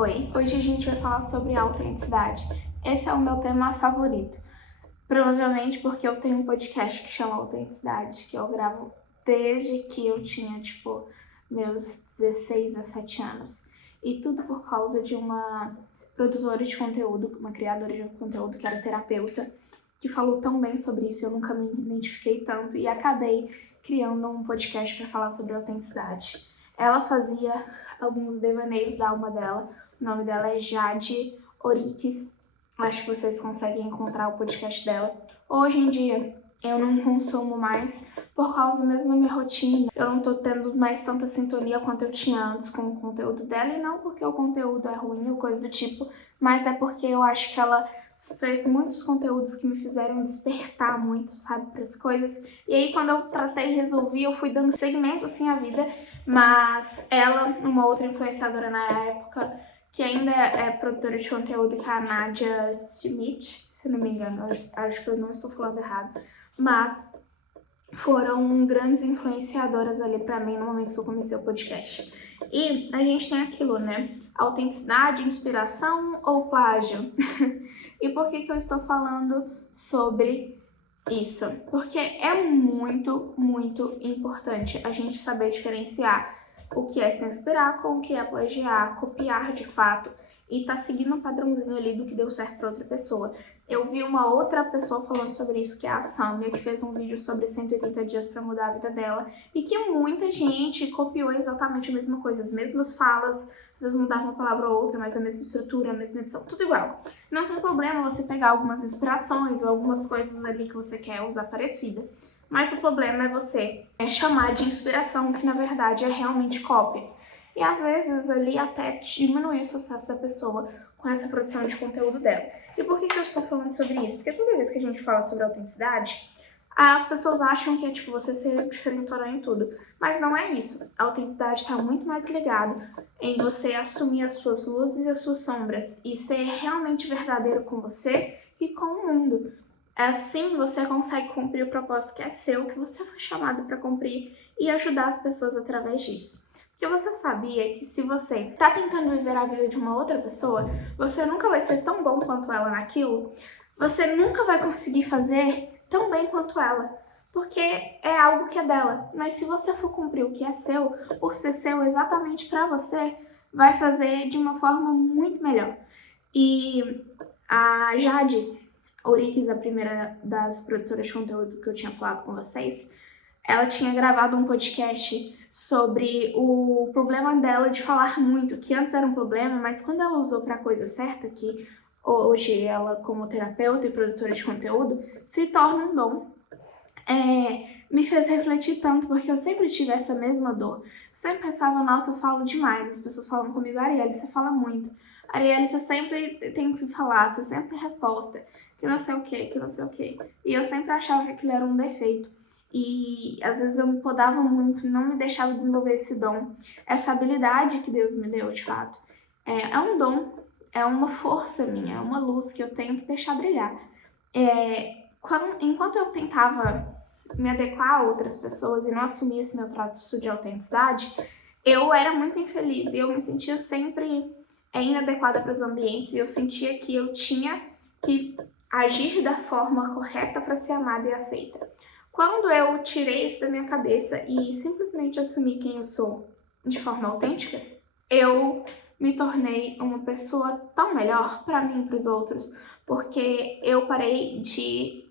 Oi, hoje a gente vai falar sobre autenticidade. Esse é o meu tema favorito. Provavelmente porque eu tenho um podcast que chama Autenticidade, que eu gravo desde que eu tinha, meus 16, 17 anos. E tudo por causa de uma produtora de conteúdo, uma criadora de conteúdo que era terapeuta, que falou tão bem sobre isso, eu nunca me identifiquei tanto e acabei criando um podcast para falar sobre autenticidade. Ela fazia alguns devaneios da alma dela, o nome dela é Jade Orix, acho que vocês conseguem encontrar o podcast dela. Hoje em dia eu não consumo mais por causa mesmo da minha rotina, eu não tô tendo mais tanta sintonia quanto eu tinha antes com o conteúdo dela, e não porque o conteúdo é ruim ou coisa do tipo, mas é porque eu acho que ela fez muitos conteúdos que me fizeram despertar muito, sabe, para as coisas. E aí quando eu tratei e resolvi, eu fui dando segmento assim à vida, mas ela, uma outra influenciadora na época, que ainda é produtora de conteúdo, que é a Nadia Schmidt, se não me engano, acho que eu não estou falando errado, mas foram grandes influenciadoras ali pra mim no momento que eu comecei o podcast. E a gente tem aquilo, né? Autenticidade, inspiração ou plágio? E por que eu estou falando sobre isso? Porque é muito, muito importante a gente saber diferenciar o que é se inspirar com o que é plagiar, copiar de fato e tá seguindo um padrãozinho ali do que deu certo para outra pessoa. Eu vi uma outra pessoa falando sobre isso, que é a Samia, que fez um vídeo sobre 180 dias para mudar a vida dela, e que muita gente copiou exatamente a mesma coisa, as mesmas falas, às vezes mudava uma palavra ou outra, mas a mesma estrutura, a mesma edição, tudo igual. Não tem problema você pegar algumas inspirações ou algumas coisas ali que você quer usar parecida, mas o problema é você chamar de inspiração, que na verdade é realmente cópia. E às vezes ali até diminuir o sucesso da pessoa com essa produção de conteúdo dela. E por que eu estou falando sobre isso? Porque toda vez que a gente fala sobre autenticidade, as pessoas acham que é tipo você ser diferentona em tudo. Mas não é isso. A autenticidade está muito mais ligado em você assumir as suas luzes e as suas sombras e ser realmente verdadeiro com você e com o mundo. Assim você consegue cumprir o propósito que é seu, que você foi chamado para cumprir, e ajudar as pessoas através disso. Porque você sabia que se você tá tentando viver a vida de uma outra pessoa, você nunca vai ser tão bom quanto ela naquilo, você nunca vai conseguir fazer tão bem quanto ela, porque é algo que é dela. Mas se você for cumprir o que é seu, por ser seu exatamente para você, vai fazer de uma forma muito melhor. E a Jade Orix, a primeira das produtoras de conteúdo que eu tinha falado com vocês, ela tinha gravado um podcast sobre o problema dela de falar muito, que antes era um problema, mas quando ela usou para a coisa certa, que hoje ela, como terapeuta e produtora de conteúdo, se torna um dom. Me fez refletir tanto, porque eu sempre tive essa mesma dor. Eu sempre pensava, nossa, eu falo demais, as pessoas falam comigo, Arielle, você fala muito. Arielle, você sempre tem o que falar, você sempre tem resposta, que não sei o que, que não sei o que. E eu sempre achava que aquilo era um defeito. E às vezes eu me podava muito, não me deixava desenvolver esse dom, essa habilidade que Deus me deu de fato. É um dom, é uma força minha, é uma luz que eu tenho que deixar brilhar. Enquanto eu tentava me adequar a outras pessoas e não assumir esse meu traço de autenticidade, eu era muito infeliz e eu me sentia sempre inadequada para os ambientes, e eu sentia que eu tinha que agir da forma correta para ser amada e aceita. Quando eu tirei isso da minha cabeça e simplesmente assumi quem eu sou de forma autêntica, eu me tornei uma pessoa tão melhor para mim e para os outros, porque eu parei de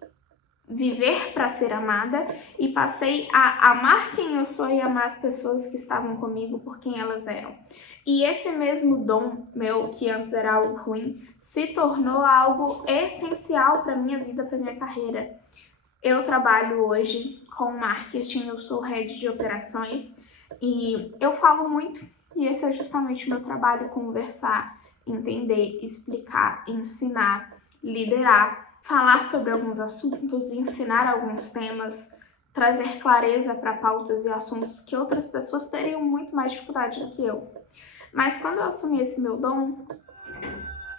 viver para ser amada e passei a amar quem eu sou e amar as pessoas que estavam comigo por quem elas eram. E esse mesmo dom meu, que antes era algo ruim, se tornou algo essencial para minha vida, para minha carreira. Eu trabalho hoje com marketing, eu sou head de operações e eu falo muito, e esse é justamente o meu trabalho: conversar, entender, explicar, ensinar, liderar, falar sobre alguns assuntos, ensinar alguns temas, trazer clareza para pautas e assuntos que outras pessoas teriam muito mais dificuldade do que eu. Mas quando eu assumi esse meu dom,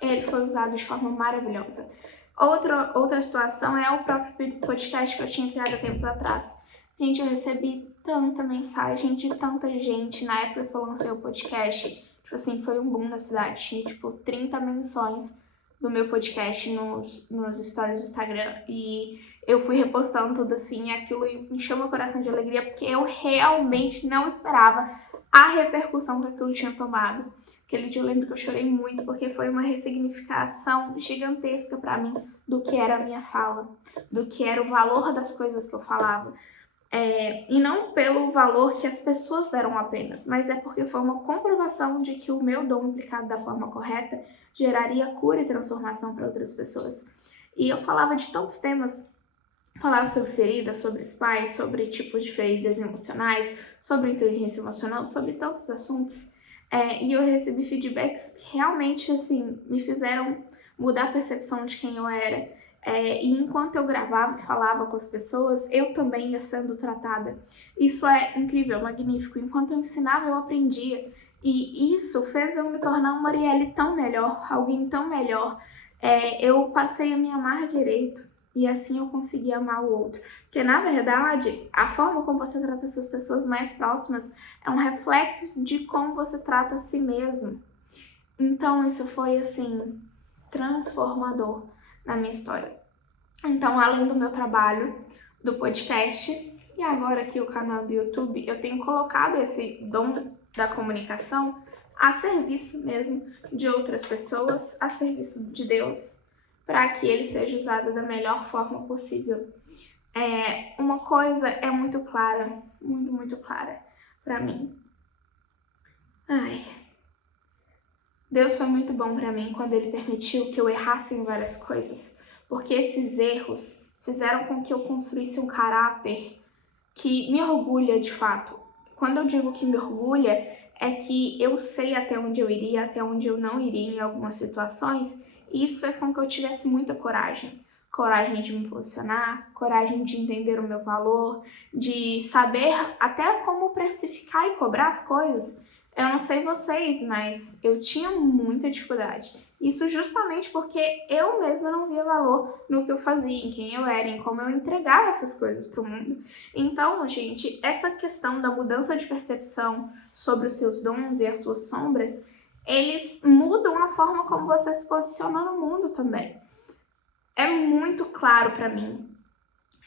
ele foi usado de forma maravilhosa. Outra situação é o próprio podcast que eu tinha criado há tempos atrás. Gente, eu recebi tanta mensagem de tanta gente na época que eu lancei o podcast, Tipo assim, foi um boom na cidade. Tinha, tipo, 30 menções do meu podcast nos stories do Instagram. E eu fui repostando tudo assim, e aquilo encheu meu coração de alegria, porque eu realmente não esperava a repercussão que aquilo tinha tomado. Aquele dia eu lembro que eu chorei muito, porque foi uma ressignificação gigantesca pra mim do que era a minha fala, do que era o valor das coisas que eu falava. E não pelo valor que as pessoas deram apenas, mas é porque foi uma comprovação de que o meu dom aplicado da forma correta geraria cura e transformação para outras pessoas. E eu falava de tantos temas, falava sobre feridas, sobre os pais, sobre tipos de feridas emocionais, sobre inteligência emocional, sobre tantos assuntos. E eu recebi feedbacks que realmente, assim, me fizeram mudar a percepção de quem eu era. E enquanto eu gravava e falava com as pessoas, eu também ia sendo tratada. Isso é incrível, magnífico. Enquanto eu ensinava, eu aprendia. E isso fez eu me tornar uma Marielle tão melhor, alguém tão melhor. Eu passei a me amar direito. E assim eu consegui amar o outro. Porque, na verdade, a forma como você trata as suas pessoas mais próximas é um reflexo de como você trata a si mesmo. Então, isso foi, assim, transformador na minha história. Então, além do meu trabalho, do podcast e agora aqui o canal do YouTube, eu tenho colocado esse dom da comunicação a serviço mesmo de outras pessoas, a serviço de Deus, para que ele seja usado da melhor forma possível. Uma coisa é muito clara, muito clara para mim. Deus foi muito bom para mim quando ele permitiu que eu errasse em várias coisas, porque esses erros fizeram com que eu construísse um caráter que me orgulha de fato. Quando eu digo que me orgulha, é que eu sei até onde eu iria, até onde eu não iria em algumas situações, e isso fez com que eu tivesse muita coragem. Coragem de me posicionar, coragem de entender o meu valor, de saber até como precificar e cobrar as coisas. Eu não sei vocês, mas eu tinha muita dificuldade. Isso justamente porque eu mesma não via valor no que eu fazia, em quem eu era, em como eu entregava essas coisas para o mundo. Então, gente, essa questão da mudança de percepção sobre os seus dons e as suas sombras, eles mudam a forma como você se posiciona no mundo também. É muito claro para mim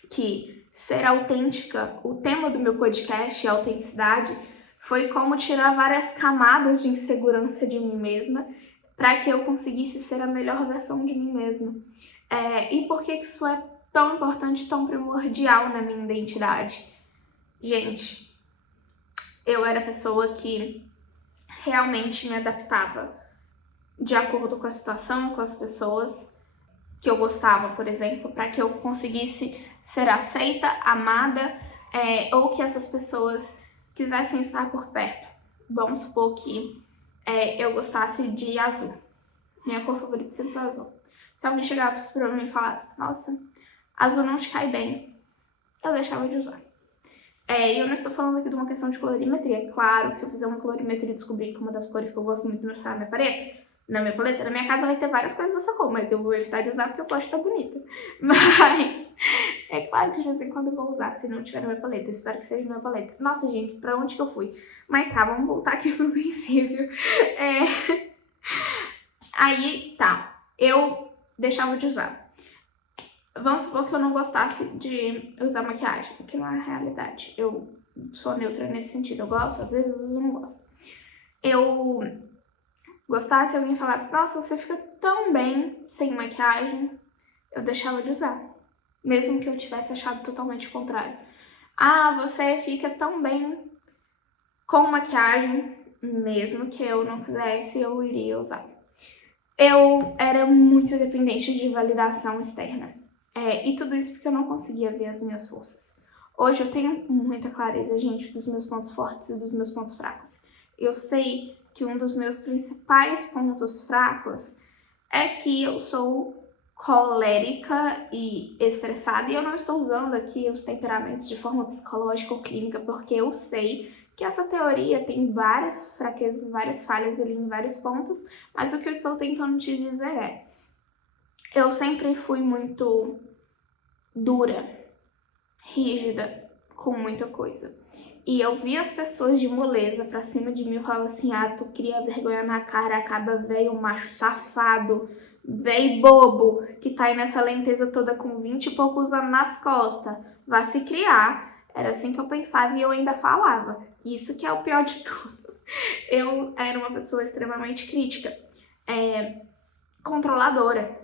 que ser autêntica, o tema do meu podcast, a autenticidade, foi como tirar várias camadas de insegurança de mim mesma para que eu conseguisse ser a melhor versão de mim mesma. E por que isso é tão importante, tão primordial na minha identidade? Gente, eu era a pessoa que realmente me adaptava de acordo com a situação, com as pessoas que eu gostava, por exemplo, para que eu conseguisse ser aceita, amada, ou que essas pessoas quisessem estar por perto. Vamos supor que eu gostasse de azul. Minha cor favorita sempre foi azul. Se alguém chegasse pra mim e falar, nossa, azul não te cai bem, eu deixava de usar. E eu não estou falando aqui de uma questão de colorimetria. É claro que se eu fizer uma colorimetria e descobrir que uma das cores que eu gosto muito não está na minha paleta, na minha casa vai ter várias coisas dessa cor, mas eu vou evitar de usar porque eu gosto de estar bonita. Mas é claro que de vez em quando eu vou usar, se não tiver na minha paleta. Eu espero que seja na minha paleta. Nossa, gente, pra onde que eu fui? Mas tá, vamos voltar aqui pro princípio. Aí, tá, eu deixava de usar. Vamos supor que eu não gostasse de usar maquiagem, o que não é a realidade. Eu sou neutra nesse sentido. Eu gosto, às vezes eu não gosto. Eu gostasse e alguém falasse, nossa, você fica tão bem sem maquiagem, eu deixava de usar. Mesmo que eu tivesse achado totalmente o contrário. Ah, você fica tão bem com maquiagem, mesmo que eu não quisesse, eu iria usar. Eu era muito dependente de validação externa. E tudo isso porque eu não conseguia ver as minhas forças. Hoje eu tenho muita clareza, gente, dos meus pontos fortes e dos meus pontos fracos. Eu sei que um dos meus principais pontos fracos é que eu sou colérica e estressada, e eu não estou usando aqui os temperamentos de forma psicológica ou clínica, porque eu sei que essa teoria tem várias fraquezas, várias falhas ali em vários pontos, mas o que eu estou tentando te dizer eu sempre fui muito dura, rígida, com muita coisa. e eu via as pessoas de moleza pra cima de mim e falava assim, ah, tu cria vergonha na cara, acaba velho macho safado, velho bobo, que tá aí nessa lenteza toda com 20 e poucos anos nas costas, vai se criar. Era assim que eu pensava e eu ainda falava. Isso que é o pior de tudo. Eu era uma pessoa extremamente crítica, controladora,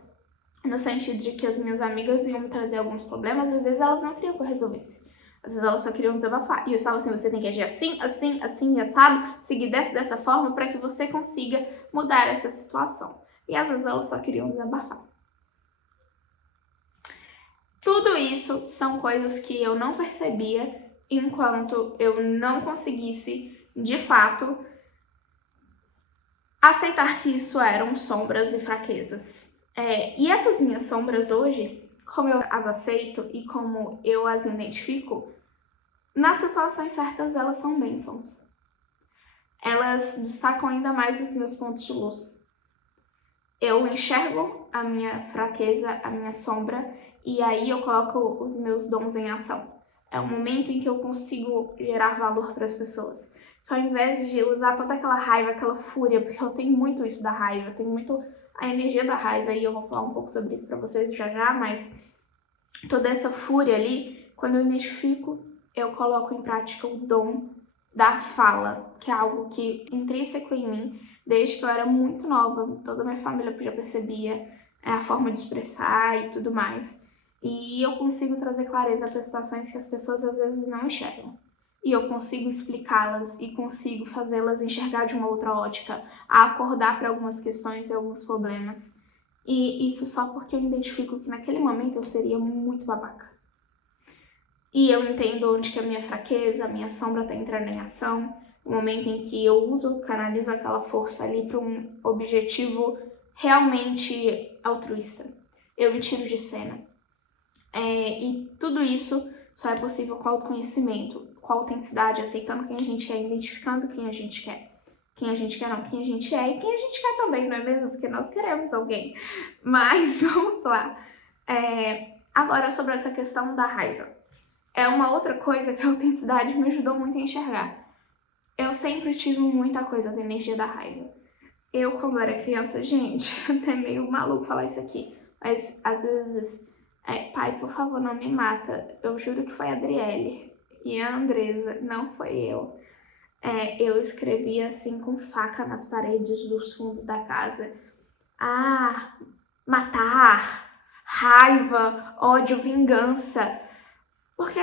no sentido de que as minhas amigas iam me trazer alguns problemas, às vezes elas não queriam que eu resolvesse. Às vezes elas só queriam desabafar. E eu estava assim, você tem que agir assim, assim, assim, assado, seguir dessa forma para que você consiga mudar essa situação. E às vezes elas só queriam desabafar. Tudo isso são coisas que eu não percebia enquanto eu não conseguisse, de fato, aceitar que isso eram sombras e fraquezas. E essas minhas sombras hoje, como eu as aceito e como eu as identifico, nas situações certas elas são bênçãos. Elas destacam ainda mais os meus pontos de luz. Eu enxergo a minha fraqueza, a minha sombra, e aí eu coloco os meus dons em ação. É um momento em que eu consigo gerar valor para as pessoas. Que ao invés de usar toda aquela raiva, aquela fúria, porque eu tenho muito isso da raiva, eu tenho muito a energia da raiva, e eu vou falar um pouco sobre isso para vocês já já, mas toda essa fúria ali, quando eu identifico, eu coloco em prática o dom da fala, que é algo que intrínseco em mim, desde que eu era muito nova, toda a minha família já percebia a forma de expressar e tudo mais. E eu consigo trazer clareza para situações que as pessoas às vezes não enxergam. E eu consigo explicá-las e consigo fazê-las enxergar de uma outra ótica, a acordar para algumas questões e alguns problemas. E isso só porque eu identifico que naquele momento eu seria muito babaca. E eu entendo onde que a minha fraqueza, a minha sombra está entrando em ação, o momento em que eu canalizo aquela força ali para um objetivo realmente altruísta. Eu me tiro de cena. E tudo isso só é possível com autoconhecimento, com autenticidade, aceitando quem a gente é, identificando quem a gente quer. Quem a gente quer não, quem a gente é e quem a gente quer também, não é mesmo? Porque nós queremos alguém. Mas vamos lá. Agora sobre essa questão da raiva. É uma outra coisa que a autenticidade me ajudou muito a enxergar. Eu sempre tive muita coisa da energia da raiva. Eu, quando era criança, gente, até meio maluco falar isso aqui, mas às vezes, pai, por favor, não me mata. Eu juro que foi a Adriele e a Andresa, não foi eu. Eu escrevia assim com faca nas paredes dos fundos da casa. Matar, raiva, ódio, vingança. Porque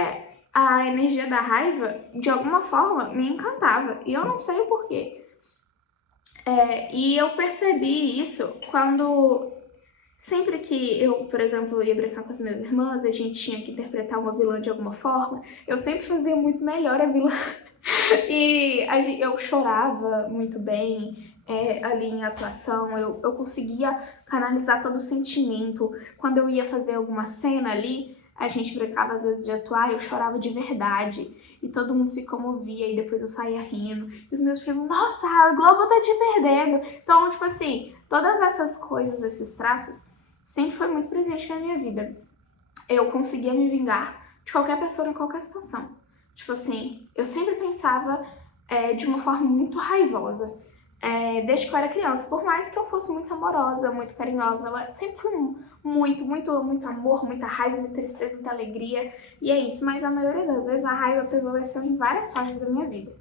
a energia da raiva, de alguma forma, me encantava. E eu não sei o porquê. E eu percebi isso quando... Sempre que eu, por exemplo, ia brincar com as minhas irmãs, a gente tinha que interpretar uma vilã de alguma forma, eu sempre fazia muito melhor a vilã. E eu chorava muito bem ali em atuação, eu conseguia canalizar todo o sentimento. Quando eu ia fazer alguma cena ali, a gente brincava às vezes de atuar, eu chorava de verdade. E todo mundo se comovia e depois eu saía rindo. E os meus primos, nossa, a Globo tá te perdendo. Então, tipo assim, todas essas coisas, esses traços, sempre foi muito presente na minha vida. Eu conseguia me vingar de qualquer pessoa em qualquer situação. Tipo assim, eu sempre pensava de uma forma muito raivosa. Desde que eu era criança, por mais que eu fosse muito amorosa, muito carinhosa, eu sempre fui muito amor, muita raiva, muita tristeza, muita alegria, e é isso, mas a maioria das vezes a raiva prevaleceu em várias fases da minha vida.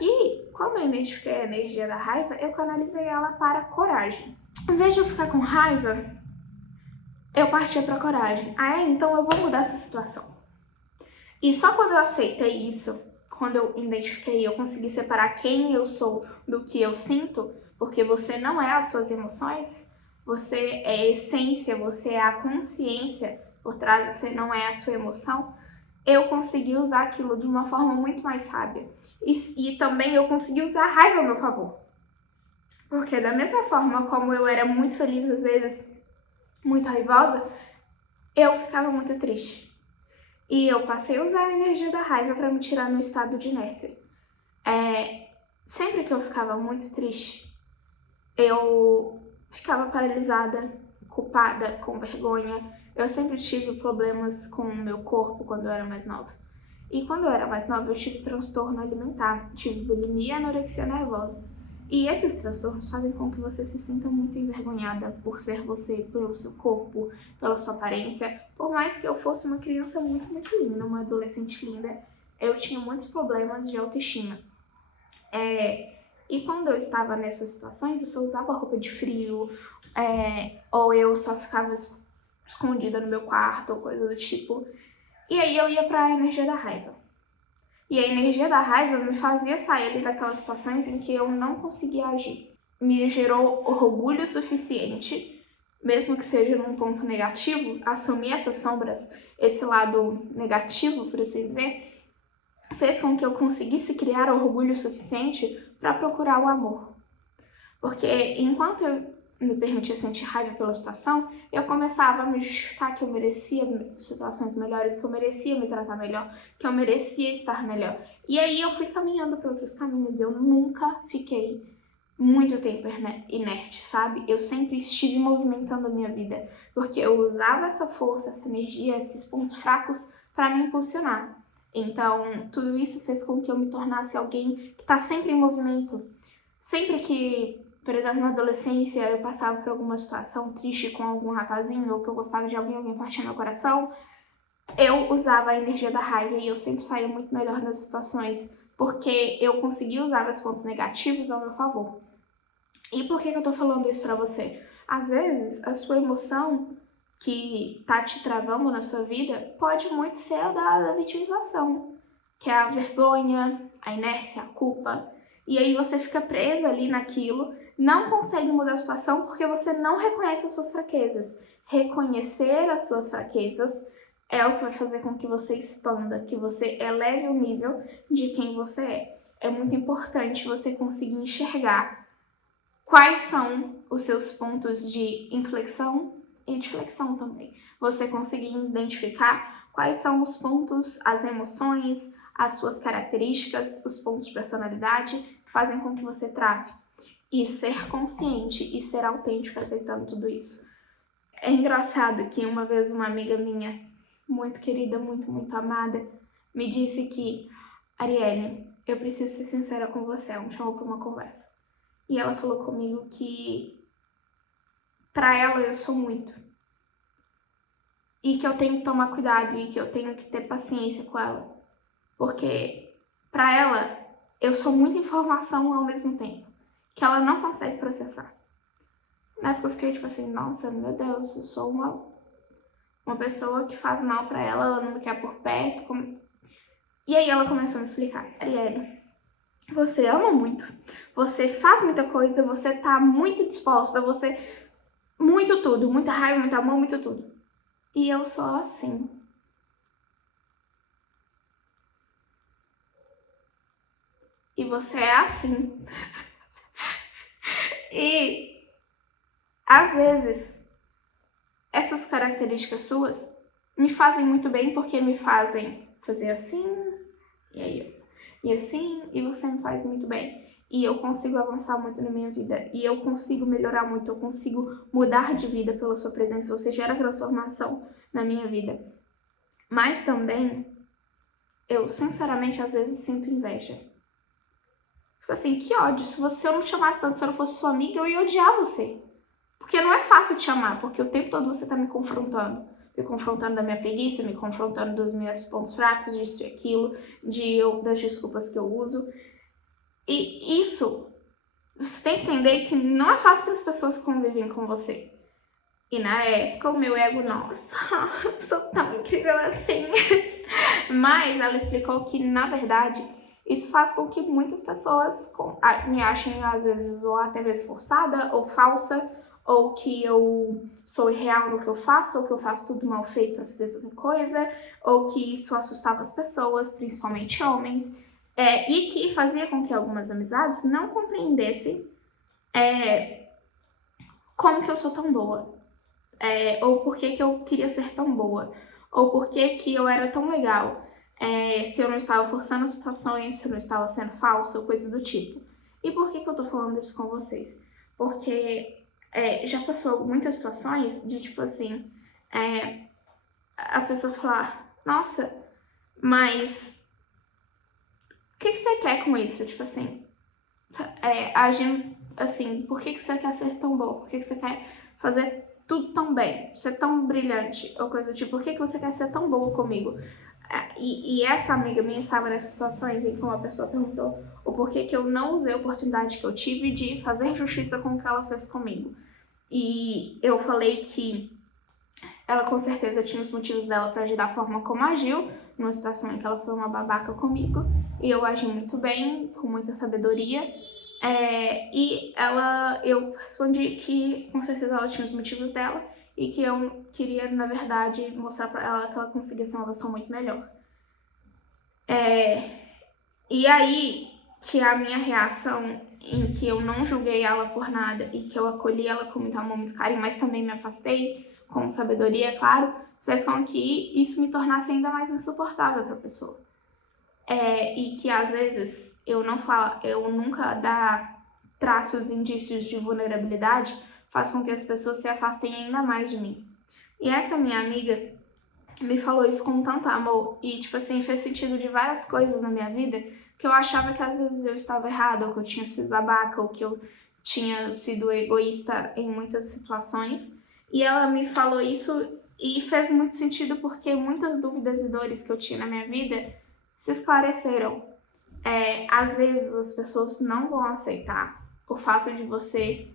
E quando eu identifiquei a energia da raiva, eu canalizei ela para coragem. Em vez de eu ficar com raiva, eu partia para coragem. Então eu vou mudar essa situação. E só quando eu aceitei isso, quando eu identifiquei, eu consegui separar quem eu sou do que eu sinto, porque você não é as suas emoções, você é a essência, você é a consciência por trás, você não é a sua emoção, eu consegui usar aquilo de uma forma muito mais sábia. E também eu consegui usar a raiva ao meu favor. Porque da mesma forma como eu era muito feliz, às vezes, muito raivosa, eu ficava muito triste. E eu passei a usar a energia da raiva para me tirar no estado de inércia. Sempre que eu ficava muito triste, eu ficava paralisada, culpada, com vergonha. Eu sempre tive problemas com o meu corpo quando eu era mais nova. E quando eu era mais nova, eu tive transtorno alimentar, tive bulimia e anorexia nervosa. E esses transtornos fazem com que você se sinta muito envergonhada por ser você, pelo seu corpo, pela sua aparência. Por mais que eu fosse uma criança muito linda, uma adolescente linda, eu tinha muitos problemas de autoestima. E quando eu estava nessas situações, eu só usava roupa de frio, ou eu só ficava escondida no meu quarto, ou coisa do tipo. E aí eu ia pra energia da raiva. E a energia da raiva me fazia sair daquelas situações em que eu não conseguia agir. Me gerou orgulho suficiente, mesmo que seja num ponto negativo, assumir essas sombras, esse lado negativo, por assim dizer, fez com que eu conseguisse criar orgulho suficiente para procurar o amor. Porque enquanto eu me permitia sentir raiva pela situação, eu começava a me justificar que eu merecia situações melhores, que eu merecia me tratar melhor, que eu merecia estar melhor. E aí eu fui caminhando para outros caminhos, eu nunca fiquei muito tempo inerte, sabe? Eu sempre estive movimentando a minha vida, porque eu usava essa força, essa energia, esses pontos fracos para me impulsionar. Então, tudo isso fez com que eu me tornasse alguém que está sempre em movimento. Sempre que, por exemplo, na adolescência, eu passava por alguma situação triste com algum rapazinho, ou que eu gostava de alguém partia meu coração, eu usava a energia da raiva e eu sempre saía muito melhor nas situações, porque eu conseguia usar os pontos negativos ao meu favor. E por que eu tô falando isso pra você? Às vezes, a sua emoção que tá te travando na sua vida pode muito ser a da vitimização, que é a vergonha, a inércia, a culpa. E aí você fica presa ali naquilo, não consegue mudar a situação porque você não reconhece as suas fraquezas. Reconhecer as suas fraquezas é o que vai fazer com que você expanda, que você eleve o nível de quem você é. É muito importante você conseguir enxergar quais são os seus pontos de inflexão e de flexão também. Você conseguir identificar quais são os pontos, as emoções, as suas características, os pontos de personalidade que fazem com que você trave. E ser consciente e ser autêntico aceitando tudo isso. É engraçado que uma vez uma amiga minha, muito querida, muito amada, me disse que, Arielle, eu preciso ser sincera com você, ela me chamou para uma conversa. E ela falou comigo que pra ela eu sou muito. E que eu tenho que tomar cuidado e que eu tenho que ter paciência com ela. Porque pra ela eu sou muita informação ao mesmo tempo. Que ela não consegue processar. Na época eu fiquei tipo assim, nossa, meu Deus, eu sou uma pessoa que faz mal pra ela, ela não me quer por perto. E aí ela começou a me explicar, Arielle, você ama muito, você faz muita coisa, você tá muito disposta, você... muito tudo, muita raiva, muito amor, muito tudo. E eu sou assim. E você é assim. E, às vezes, essas características suas me fazem muito bem porque me fazem fazer assim, e aí e assim, e você me faz muito bem. E eu consigo avançar muito na minha vida. E eu consigo melhorar muito, eu consigo mudar de vida pela sua presença. Você gera transformação na minha vida. Mas também, eu sinceramente às vezes sinto inveja. Fico assim, que ódio. Se eu não te amasse tanto, se eu não fosse sua amiga, eu ia odiar você. Porque não é fácil te amar, porque o tempo todo você tá me confrontando. Me confrontando da minha preguiça, me confrontando dos meus pontos fracos, disso e aquilo, das desculpas que eu uso. E isso, você tem que entender que não é fácil para as pessoas que convivem com você. E na época, o meu ego, nossa, eu sou tão incrível assim. Mas ela explicou que, na verdade, isso faz com que muitas pessoas me achem, às vezes, ou até mesmo forçada, ou falsa, ou que eu sou irreal no que eu faço, ou que eu faço tudo mal feito para fazer tanta coisa, ou que isso assustava as pessoas, principalmente homens, e que fazia com que algumas amizades não compreendessem como que eu sou tão boa, ou por que eu queria ser tão boa, ou por que eu era tão legal, se eu não estava forçando as situações, se eu não estava sendo falsa, ou coisa do tipo. E por que eu tô falando isso com vocês? Porque já passou muitas situações de tipo assim, a pessoa falar, nossa, mas que você quer com isso? Tipo assim, agindo assim, por que você quer ser tão bom? Por que você quer fazer tudo tão bem? Ser tão brilhante? Ou coisa do tipo, por que você quer ser tão boa comigo? E essa amiga minha estava nessas situações em que uma pessoa perguntou o porquê que eu não usei a oportunidade que eu tive de fazer justiça com o que ela fez comigo. E eu falei que ela com certeza tinha os motivos dela para agir da forma como agiu, numa situação em que ela foi uma babaca comigo, e eu agi muito bem, com muita sabedoria. Eu respondi que com certeza ela tinha os motivos dela e que eu queria, na verdade, mostrar pra ela que ela conseguia ser uma pessoa muito melhor. E aí que a minha reação em que eu não julguei ela por nada e que eu acolhi ela com muito amor, muito carinho, mas também me afastei com sabedoria, claro, fez com que isso me tornasse ainda mais insuportável para a pessoa. E que às vezes eu nunca dar traços, indícios de vulnerabilidade faz com que as pessoas se afastem ainda mais de mim. E essa minha amiga me falou isso com tanto amor e, tipo assim, fez sentido de várias coisas na minha vida que eu achava que às vezes eu estava errada, ou que eu tinha sido babaca, ou que eu tinha sido egoísta em muitas situações. E ela me falou isso e fez muito sentido porque muitas dúvidas e dores que eu tinha na minha vida se esclareceram. Às vezes as pessoas não vão aceitar o fato de você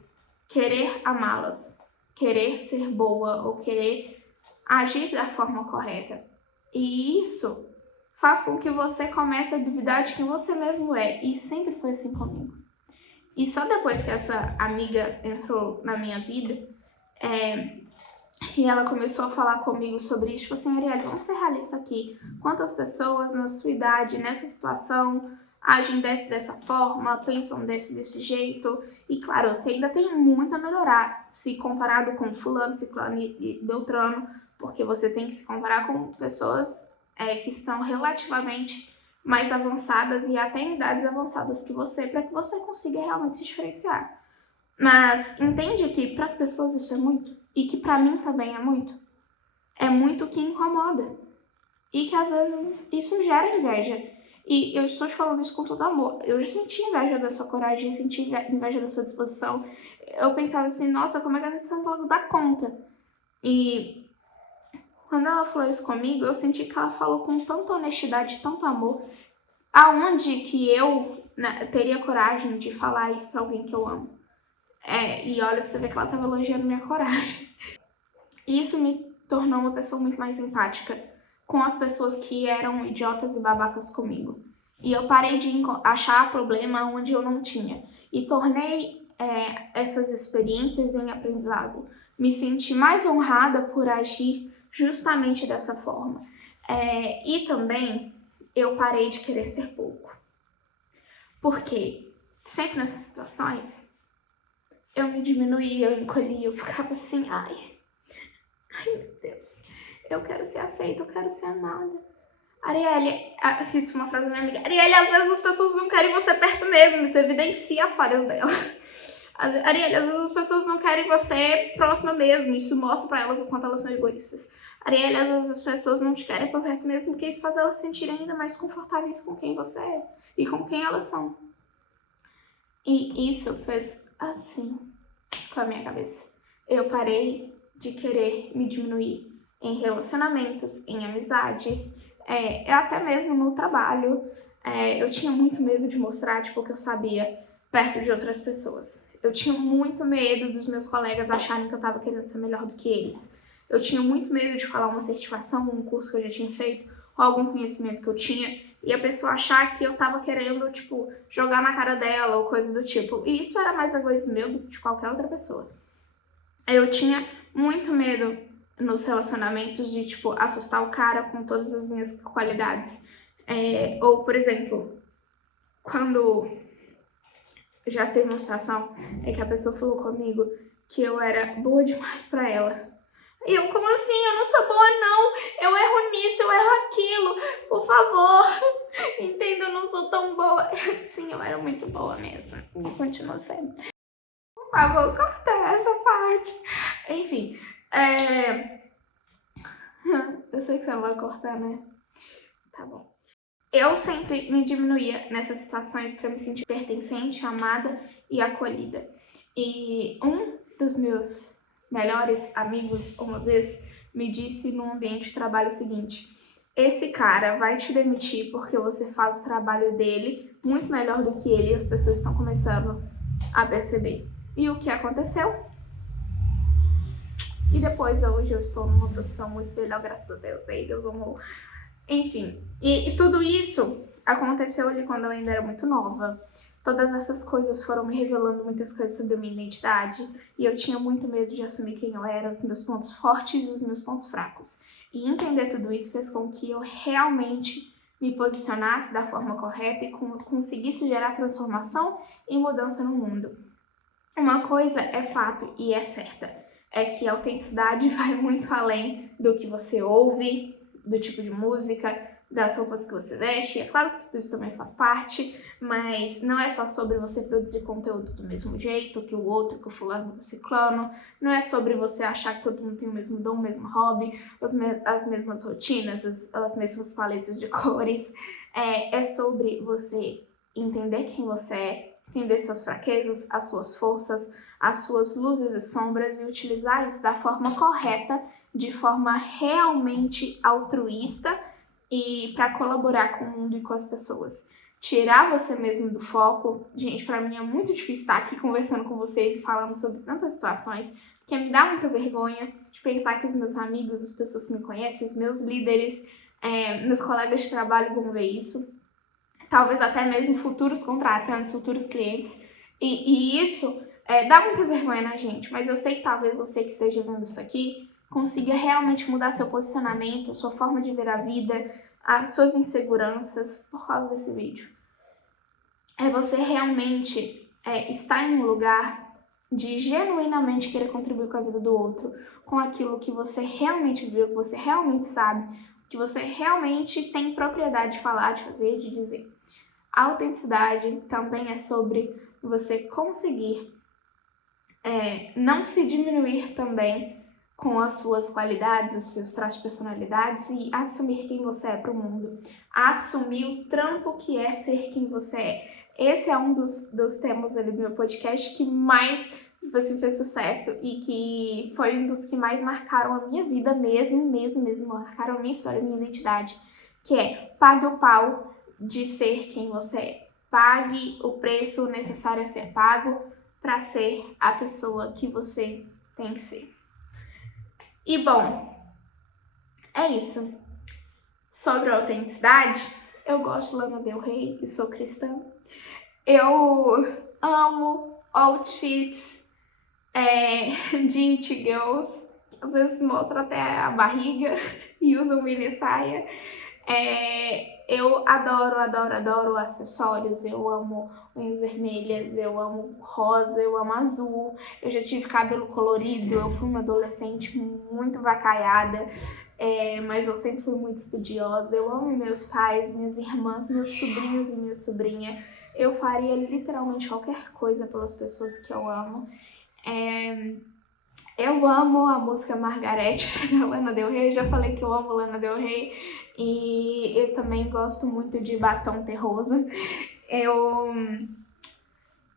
querer amá-las, querer ser boa ou querer agir da forma correta. E isso faz com que você comece a duvidar de quem você mesmo é. E sempre foi assim comigo. E só depois que essa amiga entrou na minha vida, e ela começou a falar comigo sobre isso, tipo assim, Arielle, vamos ser realistas aqui. Quantas pessoas na sua idade, nessa situação, agem dessa forma, pensam desse jeito? E claro, você ainda tem muito a melhorar, se comparado com fulano, ciclano e beltrano, porque você tem que se comparar com pessoas que estão relativamente mais avançadas e até em idades avançadas que você, para que você consiga realmente se diferenciar. Mas entende que para as pessoas isso é muito e que para mim também é muito. É muito que incomoda e que às vezes isso gera inveja. E eu estou te falando isso com todo amor. Eu já senti inveja da sua coragem, senti inveja da sua disposição. Eu pensava assim, nossa, como é que ela tá tentando dar conta? E quando ela falou isso comigo, eu senti que ela falou com tanta honestidade, tanto amor, aonde que eu teria coragem de falar isso pra alguém que eu amo. E olha, você vê que ela tava elogiando minha coragem. E isso me tornou uma pessoa muito mais empática com as pessoas que eram idiotas e babacas comigo. E eu parei de achar problema onde eu não tinha. E tornei essas experiências em aprendizado. Me senti mais honrada por agir justamente dessa forma. E também eu parei de querer ser pouco. Porque sempre nessas situações eu me diminuía, eu encolhia, eu ficava assim, ai meu Deus, eu quero ser aceita, eu quero ser amada. Arielle, isso foi uma frase da minha amiga, Arielle, às vezes as pessoas não querem você perto mesmo, isso evidencia as falhas dela. Arielle, às vezes as pessoas não querem você próxima mesmo, isso mostra pra elas o quanto elas são egoístas. Arielle, às vezes as pessoas não te querem por perto mesmo, porque isso faz elas se sentirem ainda mais confortáveis com quem você é e com quem elas são. E isso fez assim com a minha cabeça. Eu parei de querer me diminuir em relacionamentos, em amizades, até mesmo no trabalho. Eu tinha muito medo de mostrar tipo, o que eu sabia perto de outras pessoas. Eu tinha muito medo dos meus colegas acharem que eu estava querendo ser melhor do que eles. Eu tinha muito medo de falar uma certificação, um curso que eu já tinha feito, ou algum conhecimento que eu tinha, e a pessoa achar que eu tava querendo, tipo, jogar na cara dela ou coisa do tipo. E isso era mais egoísmo meu do que de qualquer outra pessoa. Eu tinha muito medo nos relacionamentos de, tipo, assustar o cara com todas as minhas qualidades. Ou, por exemplo, quando já teve uma situação em que a pessoa falou comigo que eu era boa demais pra ela. E eu, como assim? Eu não sou boa, não. Eu erro nisso, eu erro aquilo. Por favor, entenda, eu não sou tão boa. Sim, eu era muito boa mesmo. E continuo sendo. Por favor, corta essa parte. Enfim, eu sei que você não vai cortar, né? Tá bom. Eu sempre me diminuía nessas situações para me sentir pertencente, amada e acolhida. E um dos meus melhores amigos, uma vez, me disse num ambiente de trabalho o seguinte: esse cara vai te demitir porque você faz o trabalho dele muito melhor do que ele e as pessoas estão começando a perceber. E o que aconteceu? E depois, hoje, eu estou numa posição muito melhor, graças a Deus. Aí Deus amou. Enfim, e tudo isso aconteceu ali quando eu ainda era muito nova. Todas essas coisas foram me revelando muitas coisas sobre a minha identidade e eu tinha muito medo de assumir quem eu era, os meus pontos fortes e os meus pontos fracos. E entender tudo isso fez com que eu realmente me posicionasse da forma correta e conseguisse gerar transformação e mudança no mundo. Uma coisa é fato e é certa, é que a autenticidade vai muito além do que você ouve, do tipo de música, das roupas que você veste. É claro que tudo isso também faz parte, mas não é só sobre você produzir conteúdo do mesmo jeito que o outro, que o fulano, que o ciclano. Não é sobre você achar que todo mundo tem o mesmo dom, o mesmo hobby, as mesmas rotinas, as mesmas paletas de cores. É sobre você entender quem você é, entender suas fraquezas, as suas forças, as suas luzes e sombras e utilizar isso da forma correta, de forma realmente altruísta e para colaborar com o mundo e com as pessoas. Tirar você mesmo do foco, gente, para mim é muito difícil estar aqui conversando com vocês e falando sobre tantas situações, porque me dá muita vergonha de pensar que os meus amigos, as pessoas que me conhecem, os meus líderes, meus colegas de trabalho vão ver isso. Talvez até mesmo futuros contratantes, futuros clientes. E isso dá muita vergonha na gente, mas eu sei que talvez você que esteja vendo isso aqui consiga realmente mudar seu posicionamento, sua forma de ver a vida, as suas inseguranças por causa desse vídeo. É você realmente estar em um lugar de genuinamente querer contribuir com a vida do outro, com aquilo que você realmente viu, que você realmente sabe, que você realmente tem propriedade de falar, de fazer, de dizer. A autenticidade também é sobre você conseguir não se diminuir também com as suas qualidades, os seus traços de personalidades e assumir quem você é para o mundo. Assumir o trampo que é ser quem você é. Esse é um dos temas ali do meu podcast que mais fez sucesso e que foi um dos que mais marcaram a minha vida mesmo, marcaram a minha história, a minha identidade, que é pague o pau de ser quem você é. Pague o preço necessário a ser pago para ser a pessoa que você tem que ser. E bom, é isso. Sobre a autenticidade, eu gosto de Lana Del Rey e sou cristã. Eu amo outfits de it girls, às vezes mostra até a barriga e usam mini saia. Eu adoro acessórios, eu amo unhas vermelhas, eu amo rosa, eu amo azul, eu já tive cabelo colorido, eu fui uma adolescente muito vacaiada, mas eu sempre fui muito estudiosa, eu amo meus pais, minhas irmãs, meus sobrinhos e minha sobrinha, eu faria literalmente qualquer coisa pelas pessoas que eu amo. Eu amo a música Margarete da Lana Del Rey, eu já falei que eu amo Lana Del Rey e eu também gosto muito de batom terroso. Eu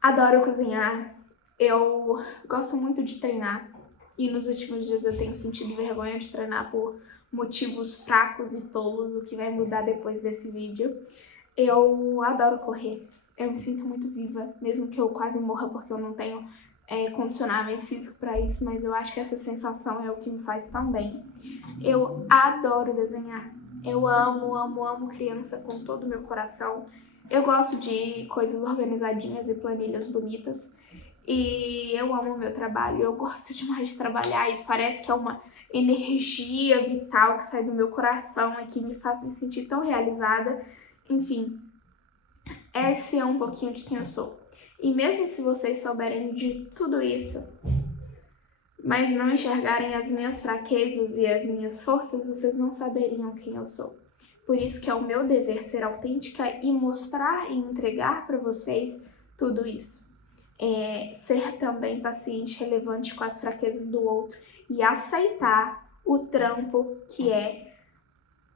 adoro cozinhar, eu gosto muito de treinar e nos últimos dias eu tenho sentido vergonha de treinar por motivos fracos e tolos, o que vai mudar depois desse vídeo. Eu adoro correr, eu me sinto muito viva, mesmo que eu quase morra porque eu não tenho condicionamento físico para isso, mas eu acho que essa sensação é o que me faz tão bem. Eu adoro desenhar, eu amo criança com todo o meu coração. Eu gosto de coisas organizadinhas e planilhas bonitas e eu amo o meu trabalho, eu gosto demais de trabalhar, isso parece que é uma energia vital que sai do meu coração e que me faz me sentir tão realizada. Enfim, esse é um pouquinho de quem eu sou. E mesmo se vocês souberem de tudo isso, mas não enxergarem as minhas fraquezas e as minhas forças, vocês não saberiam quem eu sou. Por isso que é o meu dever ser autêntica e mostrar e entregar para vocês tudo isso. Ser também paciente, relevante com as fraquezas do outro e aceitar o trampo que é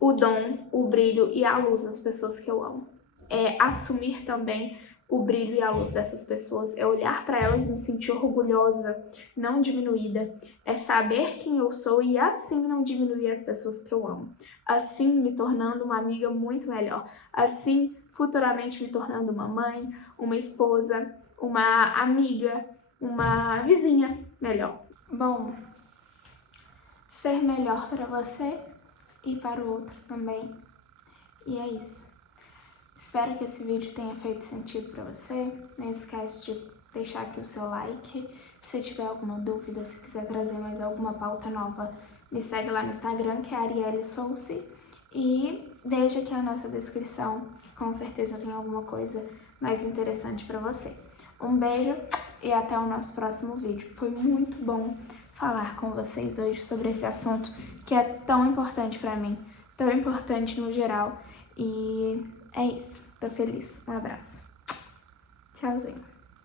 o dom, o brilho e a luz das pessoas que eu amo. É assumir também o brilho e a luz dessas pessoas, é olhar para elas e me sentir orgulhosa, não diminuída, é saber quem eu sou e assim não diminuir as pessoas que eu amo, assim me tornando uma amiga muito melhor, assim futuramente me tornando uma mãe, uma esposa, uma amiga, uma vizinha melhor. Bom, ser melhor para você e para o outro também, e é isso. Espero que esse vídeo tenha feito sentido para você. Não esquece de deixar aqui o seu like. Se tiver alguma dúvida, se quiser trazer mais alguma pauta nova, me segue lá no Instagram, que é Arielle Souce. E veja aqui a nossa descrição, que com certeza tem alguma coisa mais interessante para você. Um beijo e até o nosso próximo vídeo. Foi muito bom falar com vocês hoje sobre esse assunto que é tão importante para mim, tão importante no geral. E é isso, tô feliz. Um abraço. Tchauzinho.